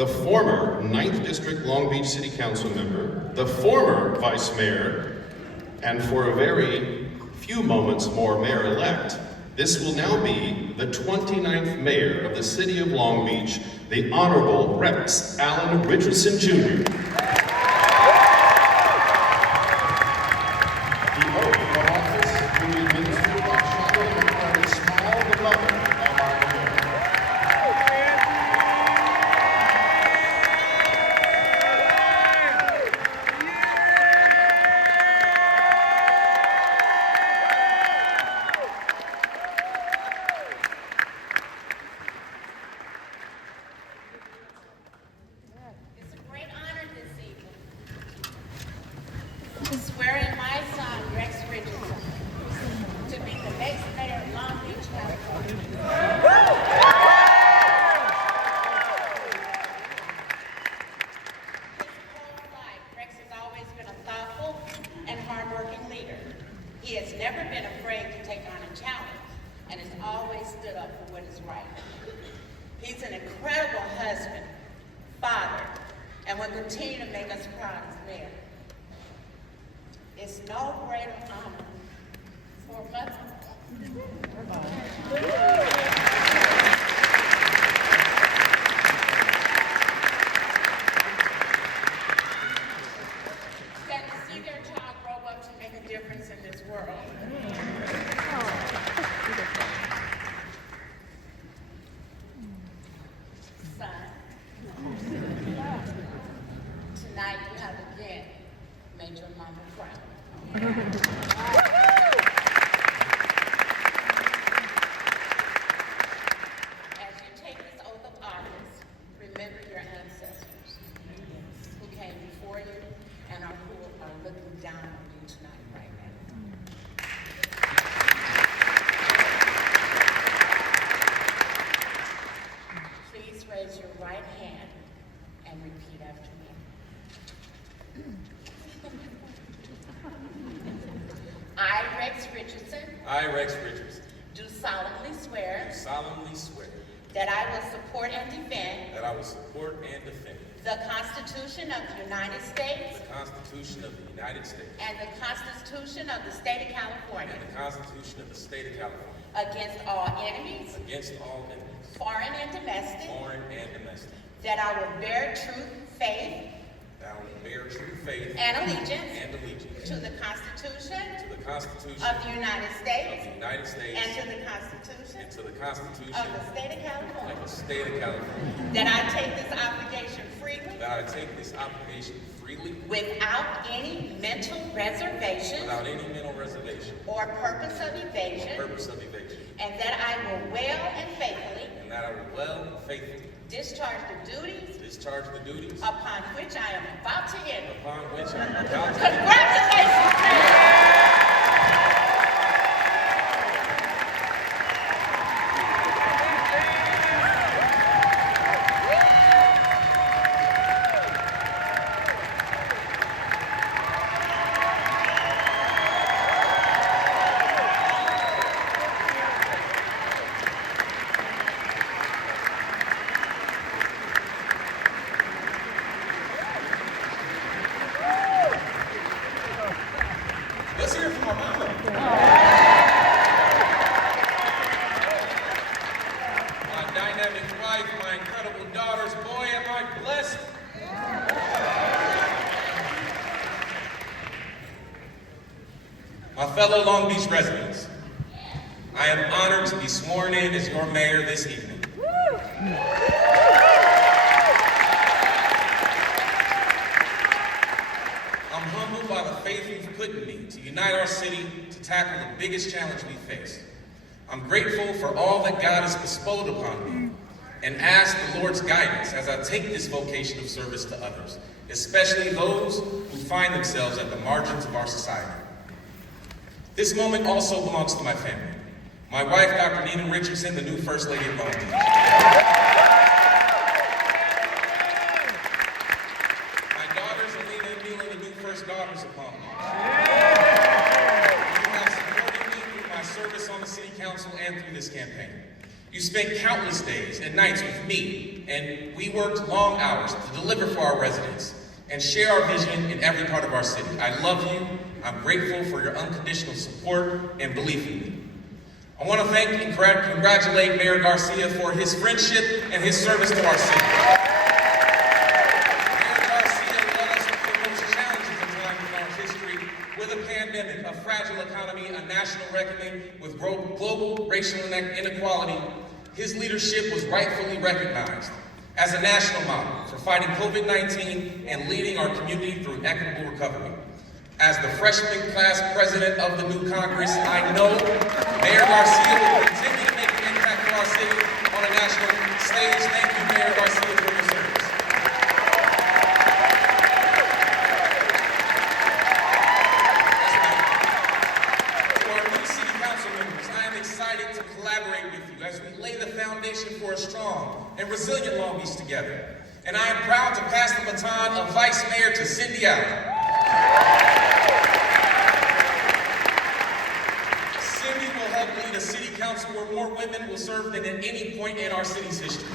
the former 9th District Long Beach City Council member, the former Vice Mayor, and for a very few moments more Mayor-elect. This will now be the 29th Mayor of the City of Long Beach, the Honorable Rex Allen Richardson, Jr. The oath of office will be administered by Shadow McCarty Small, the mother of our mayor. It's a great honor this evening to swear in my son, Rex Richardson, to be the next mayor of Long Beach, California. His whole life, Rex has always been a thoughtful and hardworking leader. He has never been afraid to take on a challenge and has always stood up for what is right. He's an incredible husband, father, and will continue to make us proud as mayor. It's no greater honor for a mother than to see their child grow up to make a difference in this world. Son, tonight you have again made your mama proud. As you take this oath of office, remember your ancestors who came before you and who are looking down on you tonight right now. Please raise your right hand and repeat after me. I, Rex Richardson, I, Rex Richardson, do solemnly swear do solemnly swear that I will support and defend that I will support and defend the Constitution of the United States the Constitution of the United States and the Constitution of the State of California and the Constitution of the State of California against all enemies, against all enemies, foreign and domestic, foreign and domestic, that I will bear true faith that I will bear true faith and allegiance and allegiance to the Constitution to the Constitution of the United of States the United States and to the Constitution and to the Constitution of the State of California, of the State of California, that I take this obligation freely that I take this obligation freely without any mental reservation without any mental reservation or purpose of or evasion, purpose of evasion, and that I will well and faithfully and that I will well and faithfully discharge the duties discharge the duties upon which I am about to enter. upon which I am about to Congratulations, Mayor! Let's hear it from my mama. My dynamic wife, my incredible daughters, boy, am I blessed. My fellow Long Beach residents, I am honored to be sworn in as your mayor this evening. I'm humbled by the faith you've put in me to unite our city to tackle the biggest challenge we face. I'm grateful for all that God has bestowed upon me and ask the Lord's guidance as I take this vocation of service to others, especially those who find themselves at the margins of our society. This moment also belongs to my family. My wife, Dr. Nina Richardson, the new First Lady of Long Beach. My daughters, Alina and Mila, the new First Daughters of Long Beach. You have supported me through my service on the City Council and through this campaign. You spent countless days and nights with me and we worked long hours to deliver for our residents and share our vision in every part of our city. I love you. I'm grateful for your unconditional support and belief in me. I want to thank and congratulate Mayor Garcia for his friendship and his service to our city. Mayor Garcia led us through the most challenging time in our history with a pandemic, a fragile economy, a national reckoning with global racial inequality. His leadership was rightfully recognized as a national model for fighting COVID-19 and leading our community through equitable recovery. As the freshman class president of the new Congress, I know Mayor Garcia will continue to make an impact for our city on a national stage. Thank you, Mayor Garcia, for your service. To our new city council members, I am excited to collaborate with you as we lay the foundation for a strong and resilient Long Beach together. And I am proud to pass the baton of Vice Mayor to Cindy Allen. Cindy will help lead a city council where more women will serve than at any point in our city's history.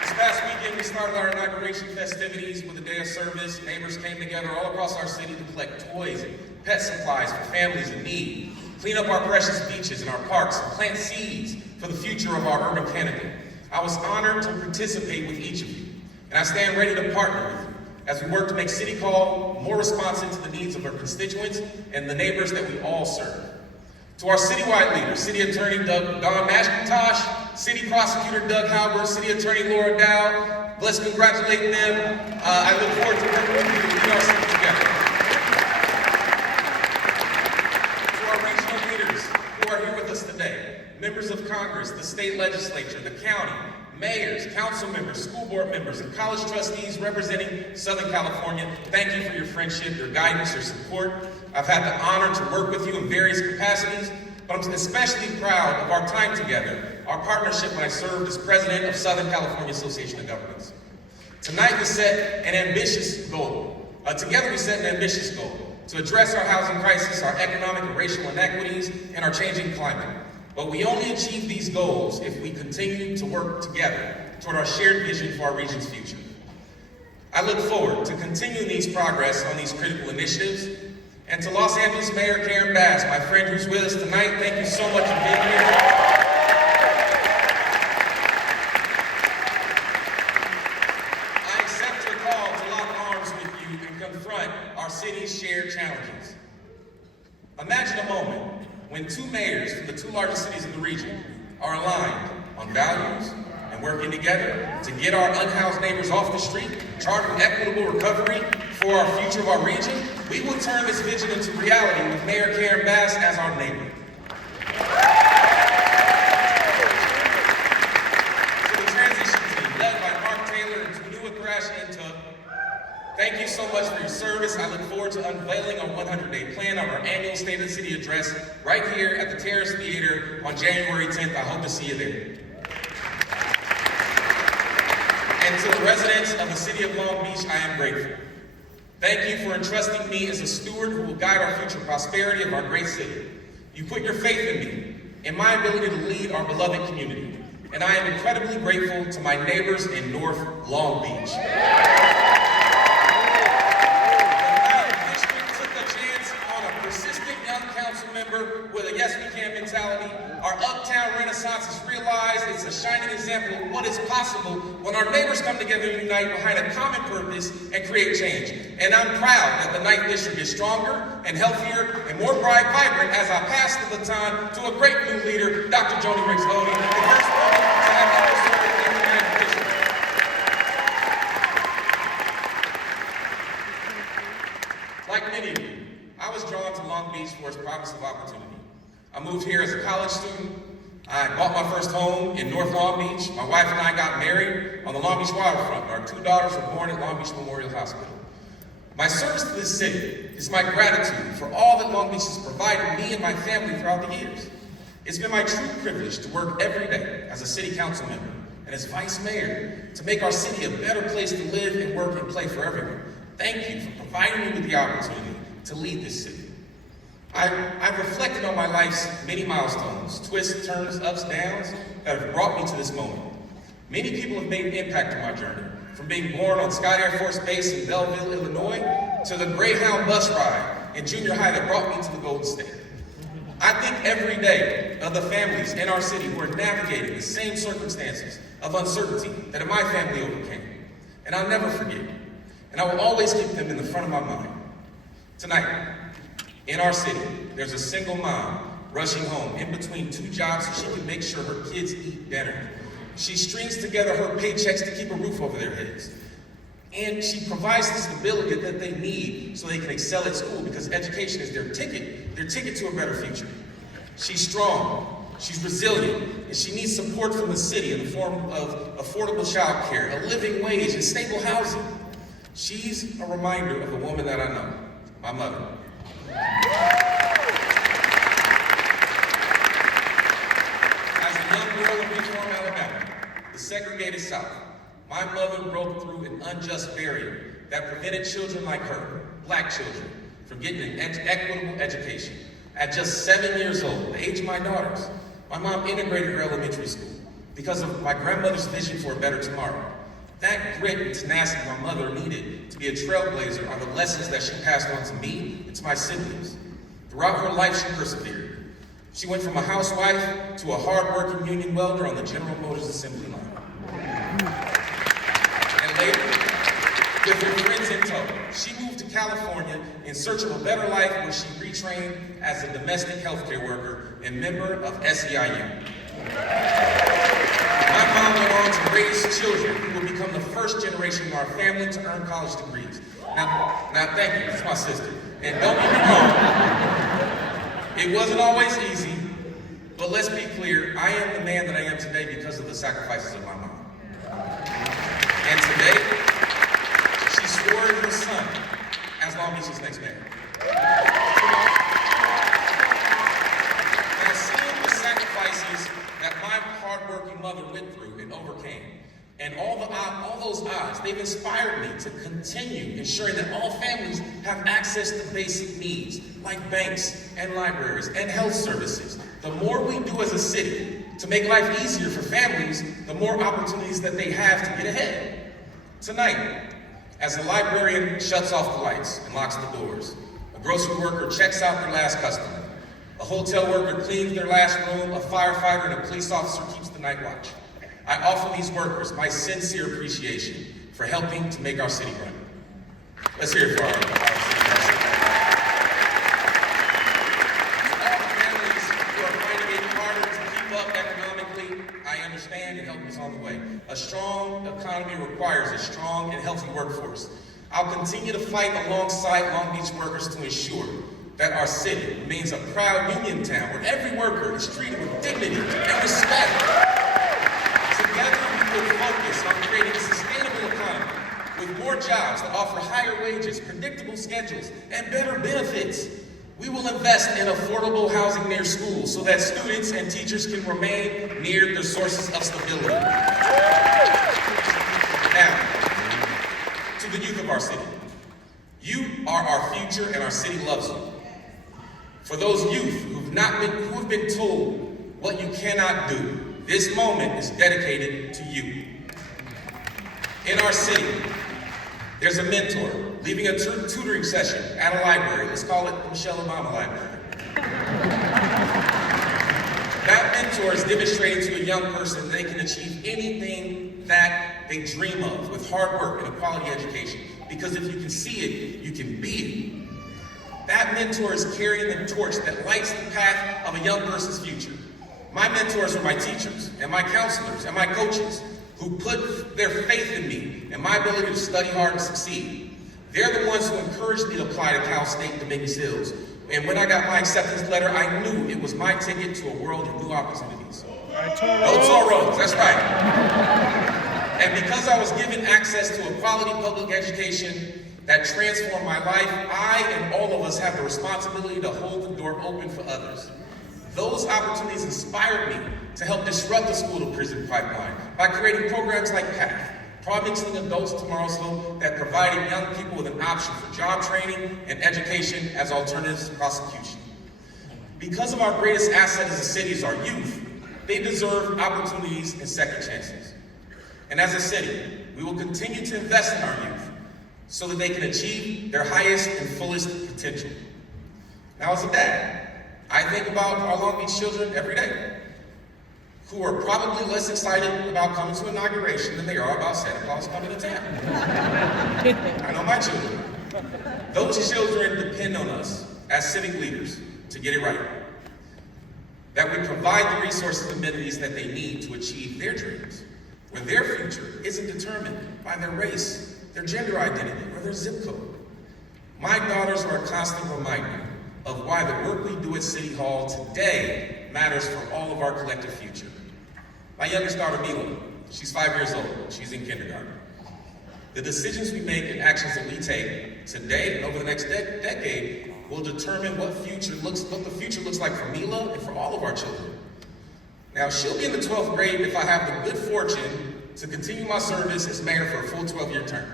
This past weekend, we started our inauguration festivities with a day of service. Neighbors came together all across our city to collect toys and pet supplies for families in need, clean up our precious beaches and our parks, and plant seeds for the future of our urban canopy. I was honored to participate with each of you, and I stand ready to partner with you as we work to make City Hall more responsive to the needs of our constituents and the neighbors that we all serve. To our citywide leaders, City Attorney Don McIntosh, City Prosecutor Doug Halbert, City Attorney Laura Dow, let's congratulate them. I look forward to working with you to lead our city together. To our regional leaders who are here with us today, members of Congress, the state legislature, the county, mayors, council members, school board members, and college trustees representing Southern California, thank you for your friendship, your guidance, your support. I've had the honor to work with you in various capacities, but I'm especially proud of our time together, our partnership when I served as president of Southern California Association of Governments. Tonight we set an ambitious goal. Together we set an ambitious goal to address our housing crisis, our economic and racial inequities, and our changing climate. But we only achieve these goals if we continue to work together toward our shared vision for our region's future. I look forward to continuing these progress on these critical initiatives. And to Los Angeles Mayor Karen Bass, my friend who's with us tonight, thank you so much for being here. I accept your call to lock arms with you and confront our city's shared challenges. Imagine a moment when two mayors from the two largest cities in the region are aligned on values and working together to get our unhoused neighbors off the street, chart an equitable recovery for our future of our region, we will turn this vision into reality with Mayor Karen Bass as our neighbor. To the transition team led by Mark Taylor and Tanua Thrash Intup, thank you so much for your service. I look forward to unveiling our 100-day plan of our annual State of the City address right here at the Terrace Theater on January 10th. I hope to see you there. And to the residents of the city of Long Beach, I am grateful. Thank you for entrusting me as a steward who will guide our future prosperity of our great city. You put your faith in me, in my ability to lead our beloved community. And I am incredibly grateful to my neighbors in North Long Beach. With a yes we can mentality, our uptown renaissance is realized. It's a shining example of what is possible when our neighbors come together and unite behind a common purpose and create change. And I'm proud that the 9th District is stronger and healthier and more vibrant as I pass the baton to a great new leader, Dr. Joni Riggs Odie, the first woman to have ever served in the 9th District. Like many of you, I was drawn to Long Beach for its promise of opportunity. I moved here as a college student. I bought my first home in North Long Beach. My wife and I got married on the Long Beach waterfront. Our 2 daughters were born at Long Beach Memorial Hospital. My service to this city is my gratitude for all that Long Beach has provided me and my family throughout the years. It's been my true privilege to work every day as a city council member and as vice mayor to make our city a better place to live and work and play for everyone. Thank you for providing me with the opportunity to lead this city. I've reflected on my life's many milestones, twists, turns, ups, downs, that have brought me to this moment. Many people have made an impact on my journey, from being born on Scott Air Force Base in Belleville, Illinois, to the Greyhound bus ride in junior high that brought me to the Golden State. I think every day of the families in our city who are navigating the same circumstances of uncertainty that my family overcame. And I'll never forget, and I will always keep them in the front of my mind. Tonight, in our city, there's a single mom rushing home in between 2 jobs so she can make sure her kids eat dinner. She strings together her paychecks to keep a roof over their heads. And she provides the stability that they need so they can excel at school, because education is their ticket to a better future. She's strong, she's resilient, and she needs support from the city in the form of affordable child care, a living wage, and stable housing. She's a reminder of the woman that I know, my mother. As a young girl in Beach Mayor, Alabama, the segregated South, my mother broke through an unjust barrier that prevented children like her, black children, from getting an equitable education. At just 7 years old, the age of my daughters, my mom integrated her elementary school because of my grandmother's vision for a better tomorrow. That grit and tenacity my mother needed to be a trailblazer are the lessons that she passed on to me and to my siblings. Throughout her life, she persevered. She went from a housewife to a hard-working union welder on the General Motors assembly line. And later, with her friends in tow, she moved to California in search of a better life, where she retrained as a domestic healthcare worker and member of SEIU. My mom went on to raise children who will become the first generation in our family to earn college degrees. Now thank you, it's my sister. And don't get me wrong, it wasn't always easy, but let's be clear, I am the man that I am today because of the sacrifices of my mom. And today, she swore in her son as Long Beach's next mayor. Now, seeing the sacrifices that my hardworking mother went through and overcame, and all those odds, they've inspired me to continue ensuring that all families have access to basic needs, like banks and libraries and health services. The more we do as a city to make life easier for families, the more opportunities that they have to get ahead. Tonight, as the librarian shuts off the lights and locks the doors, a grocery worker checks out their last customer, a hotel worker cleans their last room, a firefighter and a police officer keeps the night watch, I offer these workers my sincere appreciation for helping to make our city run. Let's hear it for our city council. All families who are finding it harder to keep up economically, I understand, and help is on the way. A strong economy requires a strong and healthy workforce. I'll continue to fight alongside Long Beach workers to ensure that our city remains a proud union town where every worker is treated with dignity and respect. Together, we will focus on creating a sustainable economy with more jobs that offer higher wages, predictable schedules, and better benefits. We will invest in affordable housing near schools so that students and teachers can remain near their sources of stability. Now, to the youth of our city. You are our future and our city loves you. For those youth who have been told what you cannot do, this moment is dedicated to you. In our city, there's a mentor leaving a tutoring session at a library. Let's call it the Michelle Obama Library. That mentor is demonstrating to a young person that they can achieve anything that they dream of with hard work and a quality education. Because if you can see it, you can be it. That mentor is carrying the torch that lights the path of a young person's future. My mentors are my teachers and my counselors and my coaches who put their faith in me and my ability to study hard and succeed. They're the ones who encouraged me to apply to Cal State Dominguez Hills. And when I got my acceptance letter, I knew it was my ticket to a world of new opportunities. No toll roads, that's right. And because I was given access to a quality public education that transformed my life, I and all of us have the responsibility to hold the door open for others. Those opportunities inspired me to help disrupt the school-to-prison pipeline by creating programs like PATH, Promising Adults Tomorrow's Hope, that provided young people with an option for job training and education as alternatives to prosecution. Because of our greatest asset as a city is our youth, They deserve opportunities and second chances. And as a city, we will continue to invest in our youth so that they can achieve their highest and fullest potential. Now, as a dad, I think about our Long Beach children every day, who are probably less excited about coming to inauguration than they are about Santa Claus coming to town. I know my children. Those children depend on us as civic leaders to get it right. That we provide the resources and amenities that they need to achieve their dreams, where their future isn't determined by their race, their gender identity, or their zip code. My daughters are a constant reminder of why the work we do at City Hall today matters for all of our collective future. My youngest daughter, Mila, she's 5 years old. She's in kindergarten. The decisions we make and actions that we take today and over the next decade will determine what the future looks like for Mila and for all of our children. Now, she'll be in the 12th grade if I have the good fortune to continue my service as mayor for a full 12-year term.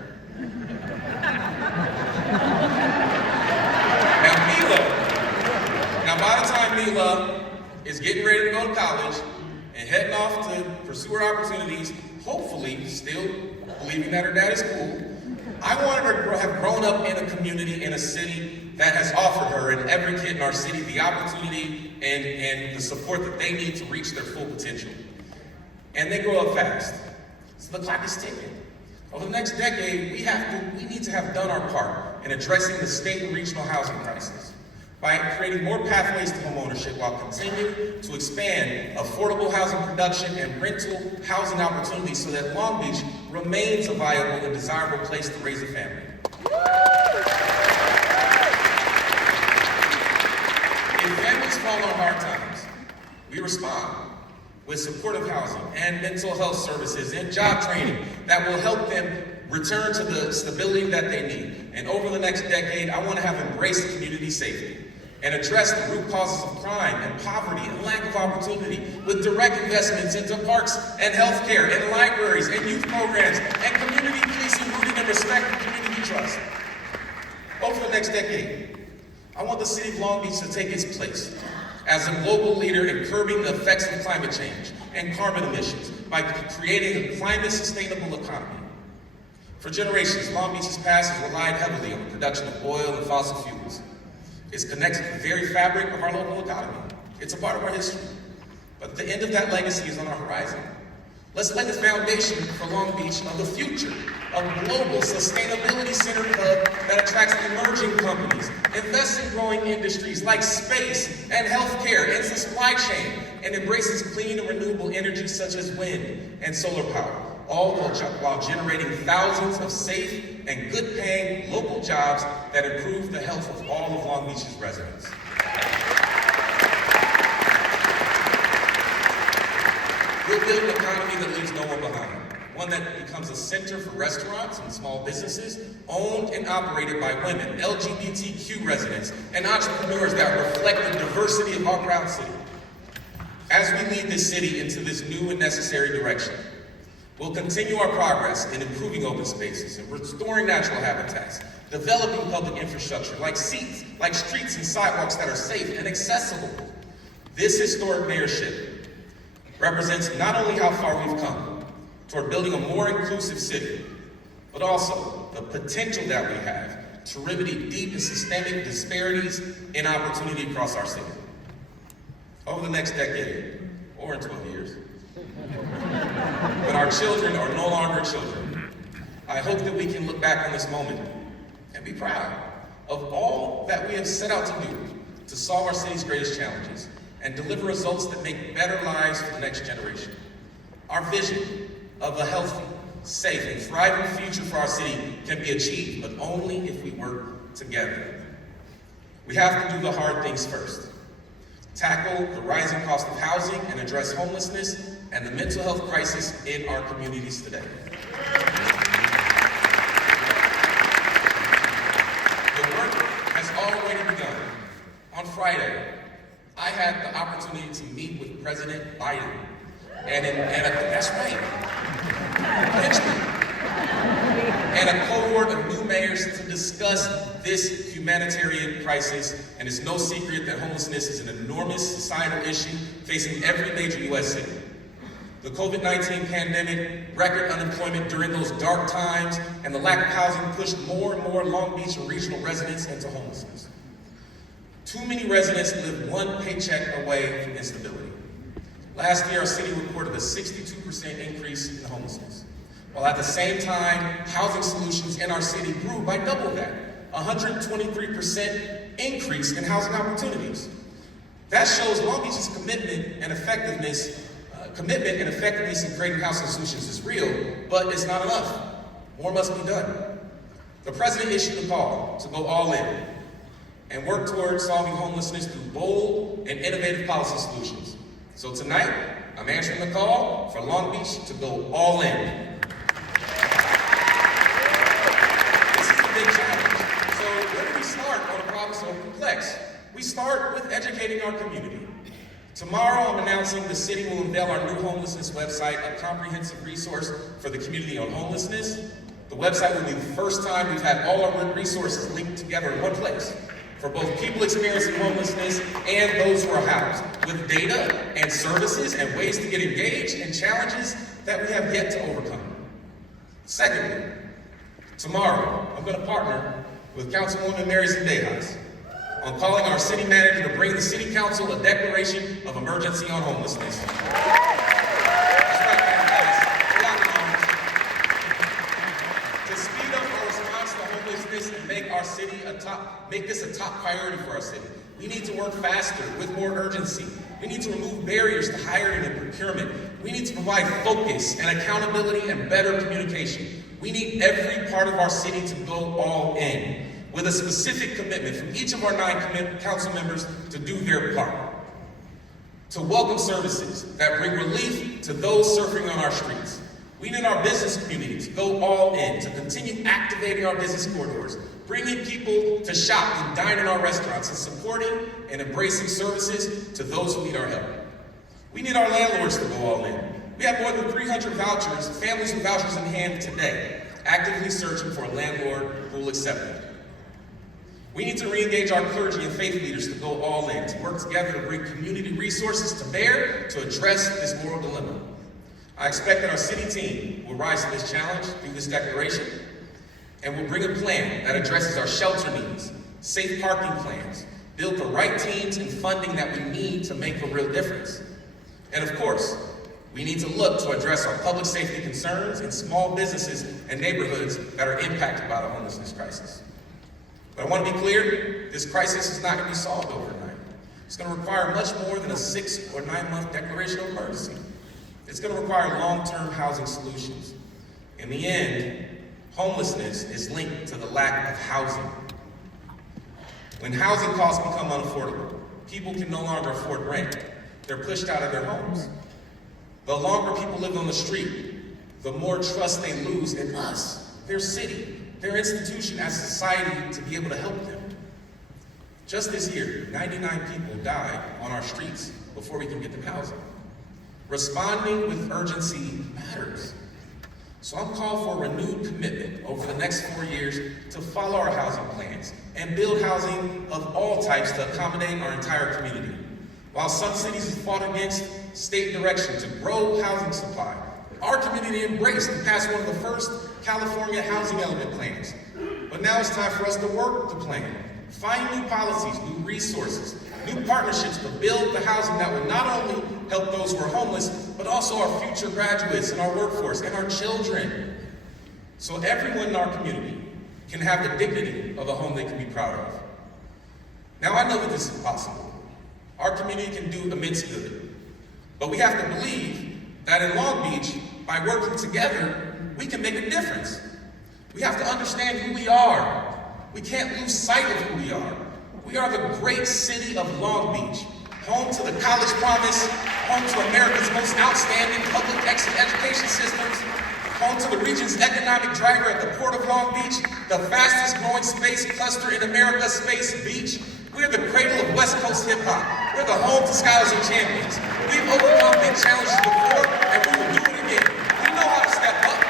Now, by the time Mila is getting ready to go to college and heading off to pursue her opportunities, hopefully still believing that her dad is cool, I want her to have grown up in a community, in a city that has offered her and every kid in our city the opportunity and the support that they need to reach their full potential. And they grow up fast. So the clock is ticking. Over the next decade, we need to have done our part in addressing the state and regional housing crisis by creating more pathways to homeownership while continuing to expand affordable housing production and rental housing opportunities so that Long Beach remains a viable and desirable place to raise a family. If families fall on hard times, we respond with supportive housing and mental health services and job training that will help them return to the stability that they need. And over the next decade, I want to have embraced community safety and address the root causes of crime and poverty and lack of opportunity with direct investments into parks and healthcare and libraries and youth programs and community policing rooted in respect and community trust. Over the next decade, I want the city of Long Beach to take its place as a global leader in curbing the effects of climate change and carbon emissions by creating a climate sustainable economy. For generations, Long Beach's past has relied heavily on the production of oil and fossil fuels. It's connected to the very fabric of our local economy. It's a part of our history. But the end of that legacy is on our horizon. Let's lay the foundation for Long Beach of the future, a global sustainability-centered hub that attracts emerging companies, invests in growing industries like space and healthcare and supply chain, and embraces clean and renewable energy such as wind and solar power, all while generating thousands of safe and good-paying local jobs that improve the health of all of Long Beach's residents. We'll build an economy that leaves no one behind, one that becomes a center for restaurants and small businesses owned and operated by women, LGBTQ residents, and entrepreneurs that reflect the diversity of our proud city. As we lead this city into this new and necessary direction, we'll continue our progress in improving open spaces and restoring natural habitats, developing public infrastructure like streets and sidewalks that are safe and accessible. This historic mayorship represents not only how far we've come toward building a more inclusive city, but also the potential that we have to remedy deep and systemic disparities in opportunity across our city. Over the next decade, or in 12 years, when our children are no longer children, I hope that we can look back on this moment and be proud of all that we have set out to do to solve our city's greatest challenges and deliver results that make better lives for the next generation. Our vision of a healthy, safe, and thriving future for our city can be achieved, but only if we work together. We have to do the hard things first. Tackle the rising cost of housing and address homelessness and the mental health crisis in our communities today. The work has already begun. On Friday, I had the opportunity to meet with President Biden, that's right, Richmond, and a cohort of new mayors to discuss this humanitarian crisis, and it's no secret that homelessness is an enormous societal issue facing every major U.S. city. The COVID-19 pandemic, record unemployment during those dark times, and the lack of housing pushed more and more Long Beach and regional residents into homelessness. Too many residents live one paycheck away from instability. Last year, our city reported a 62% increase in homelessness, while at the same time, housing solutions in our city grew by double that, 123% increase in housing opportunities. That shows Long Beach's commitment and effectiveness in creating housing solutions is real, but it's not enough. More must be done. The president issued a call to go all in and work towards solving homelessness through bold and innovative policy solutions. So tonight, I'm answering the call for Long Beach to go all in. This is a big challenge. So where do we start on a problem so complex? We start with educating our community. Tomorrow, I'm announcing the city will unveil our new homelessness website, a comprehensive resource for the community on homelessness. The website will be the first time we've had all our resources linked together in one place for both people experiencing homelessness and those who are housed, with data and services and ways to get engaged and challenges that we have yet to overcome. Secondly, tomorrow, I'm going to partner with Councilwoman Mary Zendejas on calling our city manager to bring the city council a declaration of emergency on homelessness. That's right, guys. To speed up our response to homelessness and make this a top priority for our city, we need to work faster with more urgency. We need to remove barriers to hiring and procurement. We need to provide focus and accountability and better communication. We need every part of our city to go all in, with a specific commitment from each of our 9 council members to do their part. To welcome services that bring relief to those suffering on our streets. We need our business community to go all in, to continue activating our business corridors, bringing people to shop and dine in our restaurants, and supporting and embracing services to those who need our help. We need our landlords to go all in. We have more than 300 vouchers, families with vouchers in hand today, actively searching for a landlord who will accept them. We need to re-engage our clergy and faith leaders to go all in, to work together to bring community resources to bear to address this moral dilemma. I expect that our city team will rise to this challenge through this declaration and will bring a plan that addresses our shelter needs, safe parking plans, build the right teams and funding that we need to make a real difference. And of course, we need to look to address our public safety concerns in small businesses and neighborhoods that are impacted by the homelessness crisis. But I want to be clear, this crisis is not going to be solved overnight. It's going to require much more than a 6 or 9 month declaration of emergency. It's going to require long-term housing solutions. In the end, homelessness is linked to the lack of housing. When housing costs become unaffordable, people can no longer afford rent. They're pushed out of their homes. The longer people live on the street, the more trust they lose in us, their city, their institution as a society to be able to help them. Just this year, 99 people died on our streets before we can get them housing. Responding with urgency matters. So I'm calling for a renewed commitment over the next 4 years to follow our housing plans and build housing of all types to accommodate our entire community. While some cities have fought against state direction to grow housing supply, our community embraced and passed one of the first California housing element plans. But now it's time for us to work the plan, find new policies, new resources, new partnerships to build the housing that will not only help those who are homeless, but also our future graduates and our workforce and our children. So everyone in our community can have the dignity of a home they can be proud of. Now I know that this is possible. Our community can do immense good. But we have to believe that in Long Beach, by working together, we can make a difference. We have to understand who we are. We can't lose sight of who we are. We are the great city of Long Beach, home to the college promise, home to America's most outstanding public education systems, home to the region's economic driver at the Port of Long Beach, the fastest growing space cluster in America, Space Beach. We're the cradle of West Coast hip hop. We're the home to scholars and champions. We've overcome big challenges before, and we will do it again. We know how to step up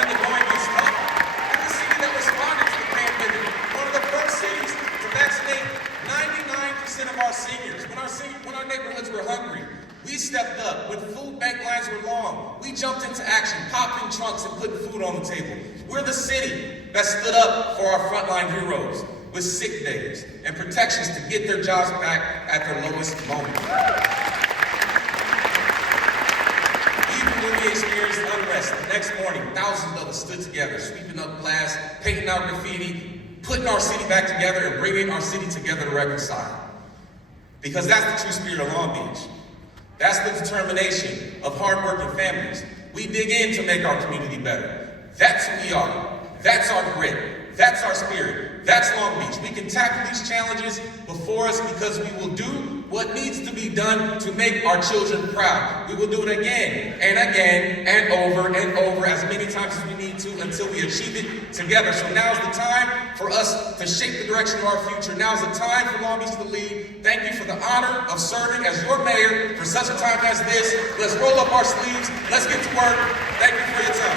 when the going gets tough. We're the city that responded to the pandemic trunks and putting food on the table. We're the city that stood up for our frontline heroes with sick days and protections to get their jobs back at their lowest moment. Even when we experienced unrest, the next morning, thousands of us stood together, sweeping up glass, painting out graffiti, putting our city back together and bringing our city together to reconcile. Because that's the true spirit of Long Beach. That's the determination of hardworking families. We dig in to make our community better. That's who we are. That's our grit. That's our spirit. That's Long Beach. We can tackle these challenges before us because we will do what needs to be done to make our children proud. We will do it again and again and over as many times as we need to until we achieve it together. So now's the time for us to shape the direction of our future. Now's the time for Long Beach to lead. Thank you for the honor of serving as your mayor for such a time as this. Let's roll up our sleeves. Let's get to work. Thank you for your time.